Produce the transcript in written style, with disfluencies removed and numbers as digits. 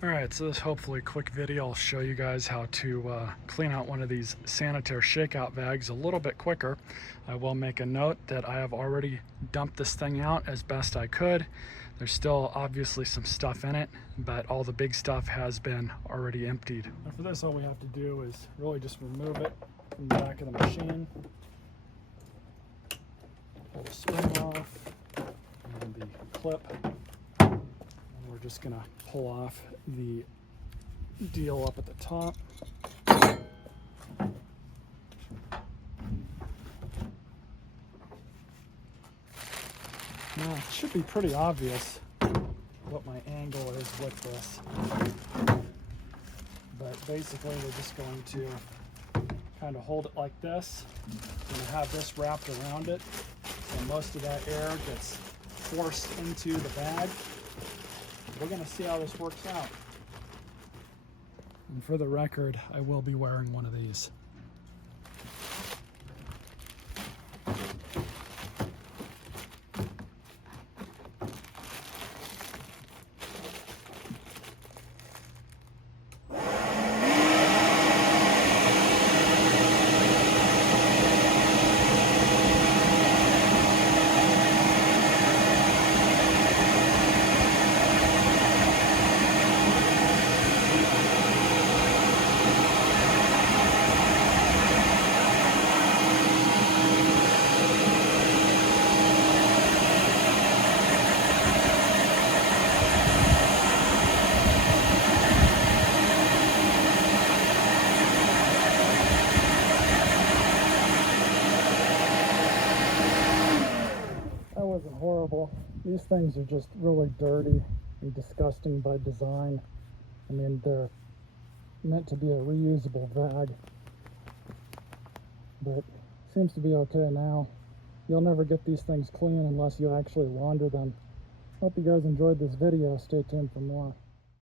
Alright, so this hopefully quick video will show you guys how to clean out one of these sanitary shakeout bags a little bit quicker. I will make a note that I have already dumped this thing out as best I could. There's still obviously some stuff in it, but all the big stuff has been already emptied. And for this, all we have to do is really just remove it from the back of the machine. Pull the spring off and the clip. We're just gonna pull off the deal up at the top. Now it should be pretty obvious what my angle is with this, but basically we're just going to kind of hold it like this and have this wrapped around it, so most of that air gets forced into the bag. We're going to see how this works out. And for the record, I will be wearing one of these. That wasn't horrible. These things are just really dirty and disgusting by design. I mean, they're meant to be a reusable bag, but seems to be okay now. You'll never get these things clean unless you actually launder them. Hope you guys enjoyed this video. Stay tuned for more.